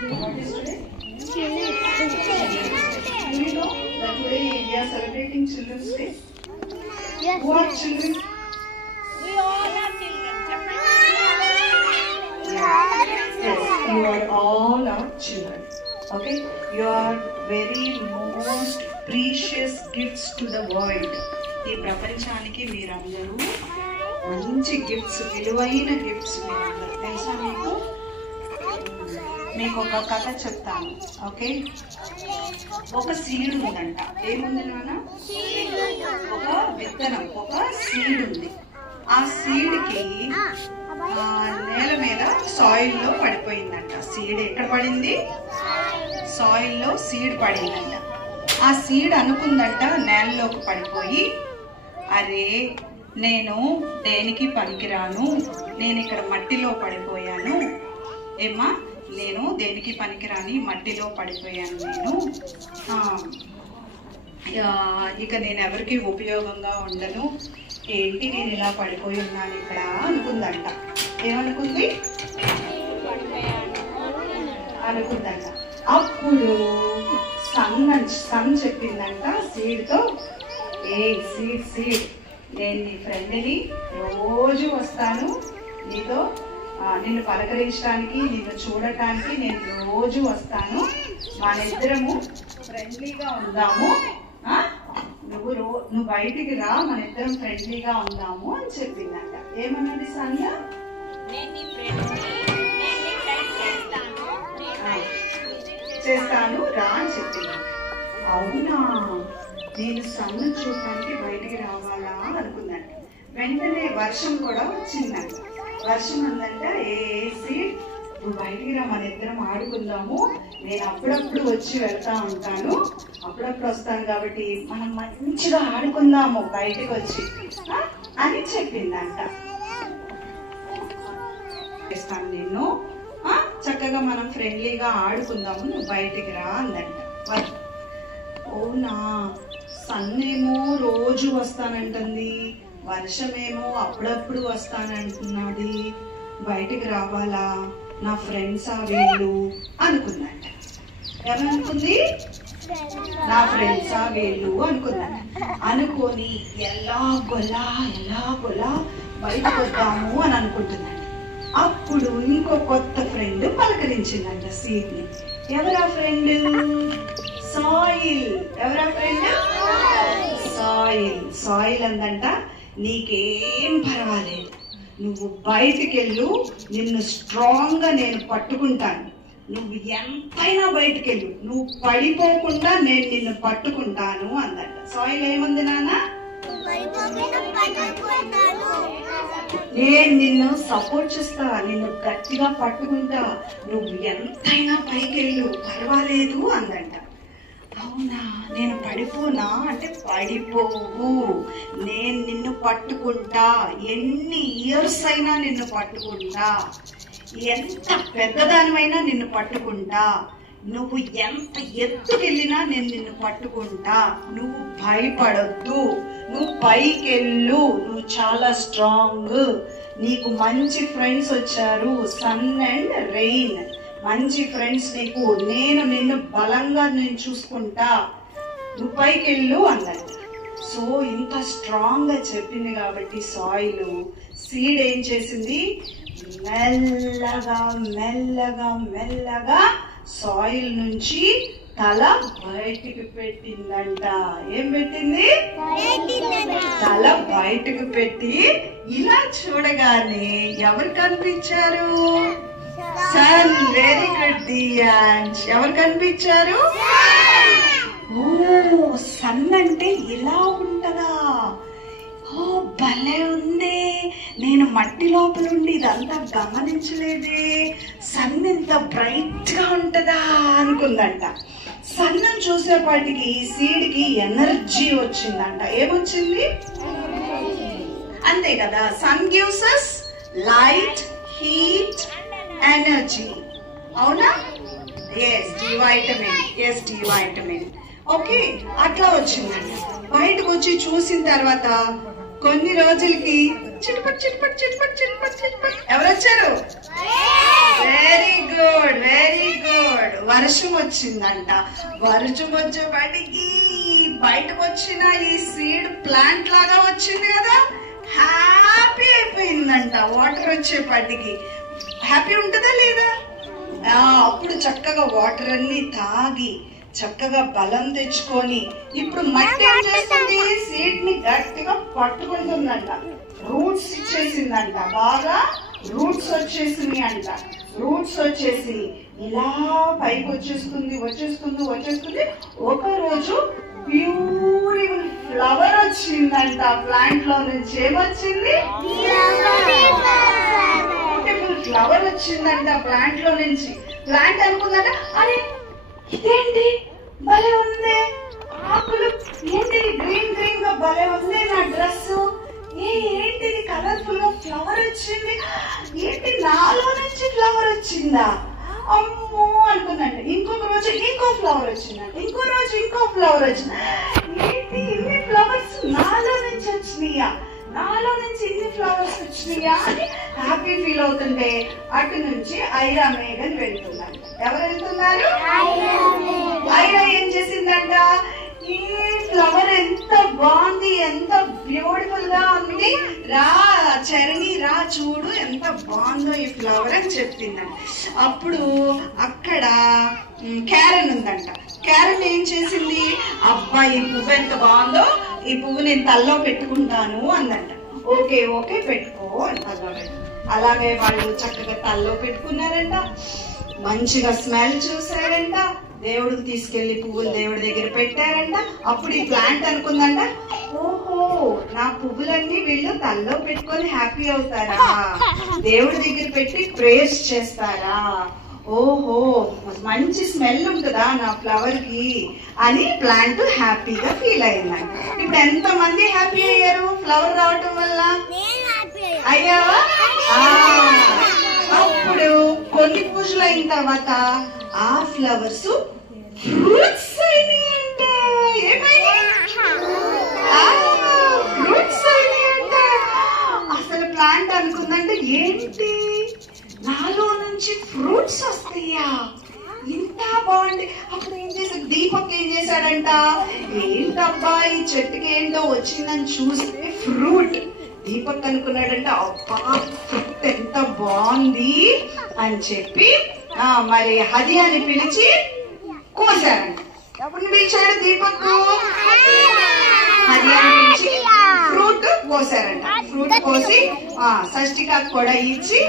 What is today? Children's Day. Do you know that today we are celebrating Children's Day? Yes. Who are children? We all are children. Yes, you are all our children. Okay? You are very most precious gifts to the world. ఈ ప్రపంచానికి మీరందరూ మంచి gifts, విలువైన gifts మీరందరూ. తెలుసా మీకు? మీకు ఒక కథ చెప్తాను. ఓకే? ఒక సీడ్ ఉందంట. ఏముంది నాన్న? ఒక విత్తనం, ఒక సీడ్ ఉంది. ఆ సీడ్కి నేల మీద సాయిల్లో పడిపోయిందంట. సీడ్ ఎక్కడ పడింది? సాయిల్లో సీడ్ పడిందంట. ఆ సీడ్ అనుకుందంట నేలలోకి పడిపోయి, అరే నేను దేనికి పనికిరాను, నేను ఇక్కడ మట్టిలో పడిపోయాను. ఏమ్మా, నేను దేనికి పనికిరాని మట్టిలో పడిపోయాను, నేను ఇక నేను ఎవరికి ఉపయోగంగా ఉండను, ఏంటి నేను ఇలా పడిపోయి ఉన్నాను ఇక్కడ అనుకుందంట. ఏమనుకుంది? అనుకుందంట. అప్పుడు సన్ చెప్పిందంట సీడ్తో, ఏ సీడ్ నేను నీ ఫ్రెండ్ని, రోజు వస్తాను నీతో, నిన్ను పలకరించడానికి, నిన్ను చూడటానికి నేను రోజు వస్తాను, మన ఇద్దరము ఫ్రెండ్లీగా ఉందాము, నువ్వు బయటికి రా, మన ఇద్దరం ఫ్రెండ్లీగా ఉందాము అని చెప్పిందంట. ఏమన్నది సానియా? చేస్తాను రా అని చెప్పింది. అవునా, నేను సన్ను చూడటానికి బయటికి రావాలా అనుకుందంట. వెంటనే వర్షం కూడా వచ్చిందంట. వర్షం ఉందంట, ఏ సీడ్ నువ్వు బయటికి రా, మన ఇద్దరం ఆడుకుందాము, నేను అప్పుడప్పుడు వచ్చి వెళ్తా ఉంటాను, అప్పుడప్పుడు వస్తాను కాబట్టి మనం మంచిగా ఆడుకుందాము బయటికి వచ్చి అని చెప్పిందంట. చేస్తాను నిన్ను, చక్కగా మనం ఫ్రెండ్లీగా ఆడుకుందాము, నువ్వు బయటికి రా అందంట. అవునా, సన్నేమో రోజు వస్తానంటుంది, వర్షమేమో అప్పుడప్పుడు వస్తానంటున్నది, బయటికి రావాలా, నా ఫ్రెండ్సా వీళ్ళు అనుకుందంట. ఏమనుకుంది? నా ఫ్రెండ్సా వీళ్ళు అనుకుందంట. అనుకొని ఎలాగోలా బయటకు వద్దాము అని అనుకుంటుందంట. అప్పుడు ఇంకో కొత్త ఫ్రెండ్ పలకరించిందంట సీడ్ని. ఎవరా ఫ్రెండ్? సాయిల్. ఎవరా ఫ్రెండ్? సాయిల్ అందంట, నీకేం పర్వాలేదు, నువ్వు బయటికి వెళ్ళు, నిన్ను స్ట్రాంగ్ గా నేను పట్టుకుంటాను, నువ్వు ఎంతైనా బయటికి వెళ్ళు, నువ్వు పడిపోకుండా నేను నిన్ను పట్టుకుంటాను అందంట. సాయిల్ ఏముంది నాన్న? నేను నిన్ను సపోర్ట్ చేస్తా, నిన్ను గట్టిగా పట్టుకుంటా, నువ్వు ఎంతైనా పైకి వెళ్ళు, పర్వాలేదు అందంట. అవునా, నేను పడిపోనా అంటే పడిపోవు, నేను నిన్ను పట్టుకుంటా, ఎన్ని ఇయర్స్ అయినా నిన్ను పట్టుకుంటా, ఎంత పెద్దదానివైనా నిన్ను పట్టుకుంటా, నువ్వు ఎంత ఎత్తుకెళ్ళినా నేను నిన్ను పట్టుకుంటా, నువ్వు భయపడొద్దు, నువ్వు పైకెళ్ళు, నువ్వు చాలా స్ట్రాంగ్, నీకు మంచి ఫ్రెండ్స్ వచ్చారు, సన్ అండ్ రెయిన్, మంచి ఫ్రెండ్స్ నీకు, నేను నిన్ను బలంగా నేను చూసుకుంటా, నువ్వు పైకెళ్ళు అన్నది. సో ఇంత స్ట్రాంగ్ గా చెప్పింది కాబట్టి సాయిల్, సీడ్ ఏం చేసింది? మెల్లగా సాయిల్ నుంచి తల బయటికి పెట్టిందంట. ఏం పెట్టింది? తల బయటకు పెట్టి ఇలా చూడగానే ఎవరు కనిపించారు? సన్. వెరీ గుడ్ దియాన్స్. ఎవరు కనిపించారు? ఓ, సన్ అంటే ఇలా ఉంటదా? ఓ, భలే ఉంది, నేను మట్టి లోపల ఉండి ఇదంతా గమనించలేదే, సన్ ఇంత బ్రైట్ గా ఉంటదా అనుకుందంట. సన్ చూసేపాటికి సీడ్కి ఎనర్జీ వచ్చిందంట. ఏమొచ్చింది? అంతే కదా, sun gives us light, heat, energy. అవునా? Yes, D vitamin. ఓకే, అట్లా వచ్చిందండి. బయటకు వచ్చి చూసిన తర్వాత కొన్ని రోజులకి చిట్పట్ ఎవరు వచ్చారు? Very good. వర్షం వచ్చిందంట. వర్షం వచ్చేపాటికి బయటకు వచ్చిన ఈ సీడ్ ప్లాంట్ లాగా వచ్చింది కదా, హ్యాపీ అయిపోయిందంట. వాటర్ వచ్చేపాటికి హ్యాపీ ఉంటుందా లేదా? అప్పుడు చక్కగా వాటర్ అన్ని తాగి చక్కగా బలం తెచ్చుకొని ఇప్పుడు మట్టి ఏం చేస్తుంది, సీడ్ ని గట్టిగా పట్టుకుంటుందంట. రూట్స్ ఇచ్చేసిందంట, బాగా రూట్స్ వచ్చేసింది అంట. రూట్స్ వచ్చేసి ఇలా పైకి వచ్చేస్తుంది. ఒక రోజు బ్యూటిఫుల్ ఫ్లవర్ వచ్చిందంట. ప్లాంట్ లో నుంచి ఏమొచ్చింది, బ్యూటిఫుల్ ఫ్లవర్ వచ్చిందంట ప్లాంట్ లో నుంచి. ప్లాంట్ అనుకుందంట, అరే ఇదేంటి భలే ఉంది, ఆకులు ఏంటి గ్రీన్ గ్రీన్ గా భలే ఉంది, నా డ్రెస్ ఏంటిది కలర్ఫుల్ గా ఫ్లవర్ వచ్చింది, ఏంటి నాలో నుంచి ఫ్లవర్ వచ్చిందా, అమ్మో అనుకున్నాండి. ఇంకొక రోజు ఇంకో ఫ్లవర్ వచ్చిందంట, ఇంకో రోజు ఇంకో ఫ్లవర్ వచ్చింది. ఏంటి ఇన్ని ఫ్లవర్స్ నాలో నుంచి వచ్చినాయా, నాలో నుంచి ఇన్ని ఫ్లవర్స్ వచ్చినాయా అని హ్యాపీ ఫీల్ అవుతుంటే అటు నుంచి ఐరా మేఘన్ వెళ్తుందంట. ఎవరు వెళ్తున్నారు? ఐరా ఏం చేసిందంట, ఈ ఫ్లవర్ ఎంత బాగుంది, ఎంత బ్యూటిఫుల్ గా ఉంది, రా చరణి రా చూడు ఎంత బాగుందో ఈ ఫ్లవర్ అని చెప్పిందంట. అప్పుడు అక్కడ క్యారన్ ఉందంట. క్యారన్ ఏం చేసింది, అబ్బా ఈ పువ్వు ఎంత బాగుందో, ఈ పువ్వు నేను తల్లో పెట్టుకుంటాను అందంట. ఓకే ఓకే పెట్టుకో అని తల్లో పెట్టు. అలాగే వాళ్ళు చక్కగా తల్లో పెట్టుకున్నారంట. మంచిగా స్మెల్ చూసారంట. దేవుడికి తీసుకెళ్లి పువ్వులు దేవుడి దగ్గర పెట్టారంట. అప్పుడు ఈ ప్లాంట్ అనుకుందంట, ఓహో నా పువ్వులన్నీ వీళ్ళు తల్లో పెట్టుకొని హ్యాపీ అవుతారా, దేవుడి దగ్గర పెట్టి ప్రేయర్స్ చేస్తారా, ఓహో మంచి స్మెల్ ఉంటుందా నా ఫ్లవర్ కి అని ప్లాంట్ హ్యాపీగా ఫీల్ అయిందంట. ఇప్పుడు ఎంత మంది హ్యాపీ అయ్యారు ఫ్లవర్ రావటం వల్ల? అయ్యావా? అప్పుడు కొన్ని పూజలు అయిన తర్వాత ఆ ఫ్లవర్స్ ఫ్రూట్స్ అయినాయంట. ఫ్రూట్స్ అయినాయంట. అసలు ప్లాంట్ అనుకుందంటే ఏంటి నాలో నుంచి ఫ్రూట్స్ వస్తాయా, ఇంత బాగుంది. అప్పుడు ఏం చేశాడు దీపక్, ఏం చేశాడంట, ఏంటబ్బా ఈ చెట్టుకి ఏంటో వచ్చిందని చూస్తే ఫ్రూట్. దీపక్ అనుకున్నాడంట, అబ్బా ఫ్రూట్ ఎంత బాగుంది అని చెప్పి మరి హదియాని పిలిచి కోసారంట. ఎవరిని పిలిచాడు దీపక్? హదియాని పిలిచి ఫ్రూట్ కోసారంట. ఫ్రూట్ కోసి షష్ఠిక కూడా ఇచ్చి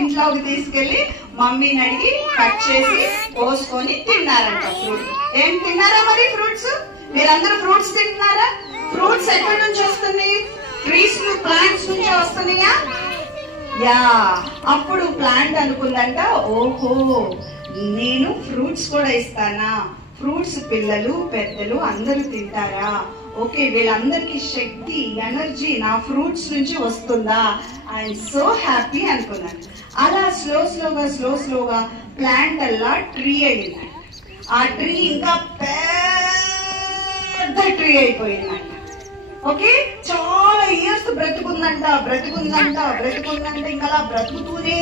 ఇంట్లోకి తీసుకెళ్లి మమ్మీని అడిగి కట్ చేసి కోసుకొని తిన్నారంట. ఫ్రూట్ ఏం తిన్నారా మరి? ఫ్రూట్స్ మీరందరూ ఫ్రూట్స్ తింటున్నారా? ఫ్రూట్స్ ఎక్కడి నుంచి వస్తుంది? ట్రీస్ ప్లాంట్స్ నుంచి వస్తున్నాయా? యా. అప్పుడు ప్లాంట్ అనుకుందంట, ఓహో నేను ఫ్రూట్స్ కూడా ఇస్తానా, ఫ్రూట్స్ పిల్లలు పెద్దలు అందరూ తింటారా, ఓకే వీళ్ళందరికీ శక్తి ఎనర్జీ నా ఫ్రూట్స్ నుంచి వస్తుందా, ఐఎమ్ సో హ్యాపీ అనుకున్నాను. అలా స్లోగా ప్లాంట్ అలా ట్రీ అయిందంట. ఆ ట్రీ ఇంకా పెద్ద ట్రీ అయిపోయిందంట. ఓకే చాలా ఇయర్స్ బ్రతుకుందంట ఇంకా అలా బ్రతుకుతూనే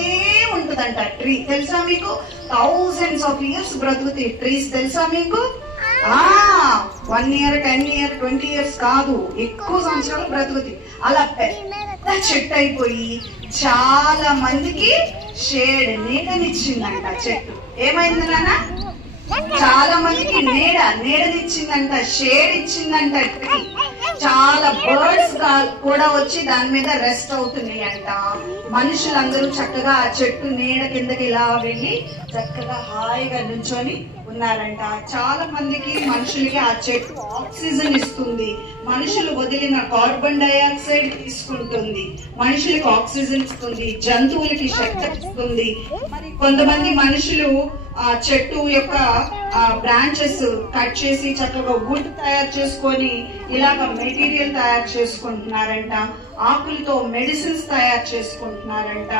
ఉంటదంట ట్రీ. తెలుసా మీకు? థౌజండ్స్ ఆఫ్ ఇయర్స్ బ్రతుకుతాయి ట్రీస్. తెలుసా మీకు? 1 year 10 year 20 years కాదు, ఎక్కువ సంవత్సరాలు బ్రతుకుతాయి. అలా పెద్ద చెట్టు అయిపోయి చాలా మందికి షేడ్ నీడనిచ్చిందంట చెట్టు. ఏమైంది నాన్న? చాలా మందికి నీడనిచ్చిందంట, షేడ్ ఇచ్చిందంట ట్రీ. చాలా బర్డ్స్ కూడా వచ్చి దాని మీద రెస్ట్ అవుతున్నాయి అంట. మనుషులందరూ చక్కగా ఆ చెట్టు నీడ కిందకి ఇలా వెళ్ళి చక్కగా హాయిగా నుంచొని ఉన్నారంట. చాలా మందికి మనుషులకి ఆ చెట్టు ఆక్సిజన్ ఇస్తుంది. మనుషులు వదిలిన కార్బన్ డైఆక్సైడ్ తీసుకుంటుంది, మనుషులకి ఆక్సిజన్ ఇస్తుంది, జంతువులకి శక్తి ఇస్తుంది. మరి కొంతమంది మనుషులు ఆ చెట్టు యొక్క బ్రాంచెస్ కట్ చేసి చక్కగా వుడ్ తయారు చేసుకొని ఇలాగ మెటీరియల్ తయారు చేసుకుంటున్నారంట. ఆకులతో మెడిసిన్స్ తయారు చేసుకుంటున్నారంట.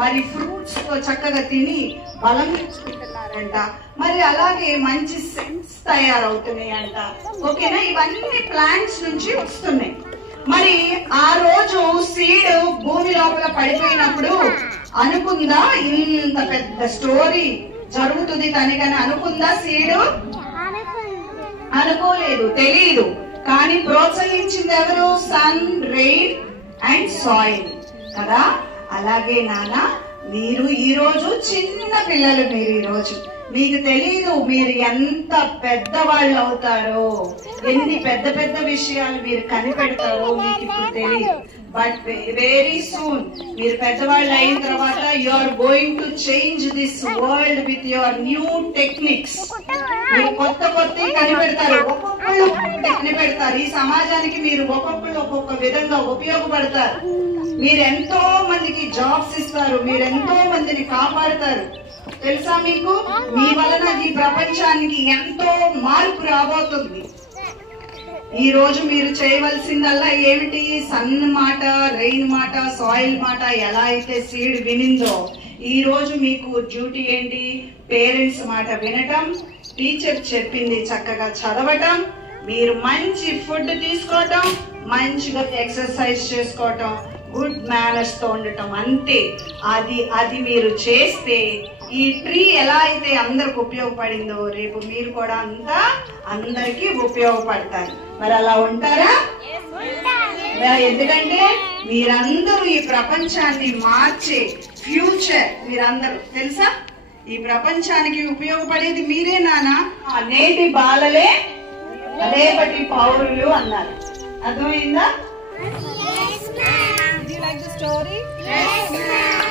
మరి ఫ్రూట్స్ తో చక్కగా తిని బలం తెచ్చుకుంటున్నారంట. మరి అలాగే మంచి సెంట్స్ తయారవుతున్నాయంట. ఓకేనా? ఇవన్నీ ప్లాంట్స్ నుంచి వస్తున్నాయి. మరి ఆ రోజు సీడ్ భూమి లోపల పడిపోయినప్పుడు అనుకుందా ఇంత పెద్ద స్టోరీ జరుగుతుంది తనకని అనుకుందా సీడు? అనుకోలేదు, తెలియదు. కానీ ప్రోత్సహించింది ఎవరు? సన్, రెయిన్ అండ్ సాయిల్ కదా. అలాగే నాన్న మీరు ఈ రోజు చిన్న పిల్లలు, మీరు ఈ రోజు మీకు తెలీదు మీరు ఎంత పెద్దవాళ్ళు అవుతారో, ఎన్ని పెద్ద పెద్ద విషయాలు మీరు కనిపెడతారో మీకు ఇప్పుడు తెలియదు. బట్ వెరీ సూన్ మీరు పెద్దవాళ్ళు అయిన తర్వాత you are going to change this world with your new techniques. మీరు కొత్త కొత్త కనిపెడతారు, ఒక్కొక్కళ్ళు కనిపెడతారు. ఈ సమాజానికి మీరు ఒక్కొక్కళ్ళు ఒక్కొక్క విధంగా ఉపయోగపడతారు. మీరు ఎంతో మందికి జాబ్స్ ఇస్తారు, మీరు ఎంతో మందిని కాపాడతారు. తెలుసా మీకు? మీ వలన ఈ ప్రపంచానికి ఎంతో మార్పు రాబోతుంది. ఈ రోజు మీరు చేయవలసిందల్లా ఏమిటి? సన్ మాట, రెయిన్ మాట, సాయిల్ మాట ఎలా అయితే సీడ్ వినిందో, ఈ రోజు మీకు డ్యూటీ ఏంటి? పేరెంట్స్ మాట వినటం, టీచర్ చెప్పింది చక్కగా చదవటం, మీరు మంచి ఫుడ్ తీసుకోవటం, మంచిగా ఎక్సర్సైజ్ చేసుకోవటం, గుడ్ మేనర్స్ తో ఉండటం, అంతే. అది మీరు చేస్తే ఈ ట్రీ ఎలా అయితే అందరికి ఉపయోగపడిందో రేపు మీరు కూడా అందరికి ఉపయోగపడతారు. మరి అలా ఉంటారా? ఎందుకంటే మీరందరూ ఈ ప్రపంచాన్ని మార్చే ఫ్యూచర్ మీరందరూ. తెలుసా? ఈ ప్రపంచానికి ఉపయోగపడేది మీరే నాన్న. నేటి బాలలే రేపటి పౌరులు అన్నారు. అర్థమైందా? Yes, ma'am. Did you like the story? Yes, ma'am.